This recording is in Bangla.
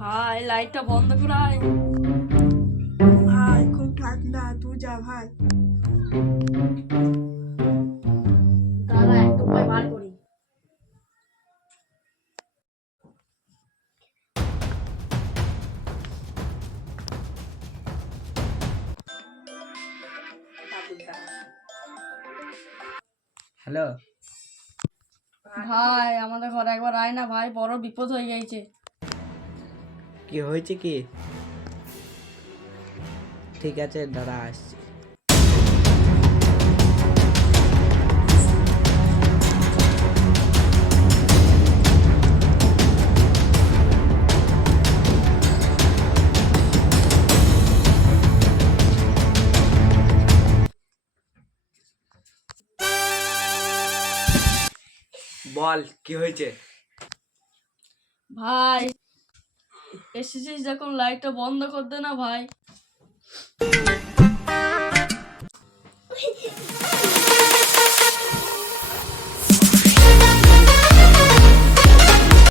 ভাই লাইটটা বন্ধ করাই। ভাই খুব ঠান্ডা, তুই যা ভাই। দাঁড়া একটা উপায় বার করি। হ্যালো, ভাই আমাদের ঘরে একবার আয় না ভাই, বড় বিপদ হয়ে গেছে। কি হয়েছে কি? ঠিক আছে দাঁড়া আসছি। বল কি হয়েছে? ভাই এসেছিস যখন লাইটটা বন্ধ কর দে না ভাই।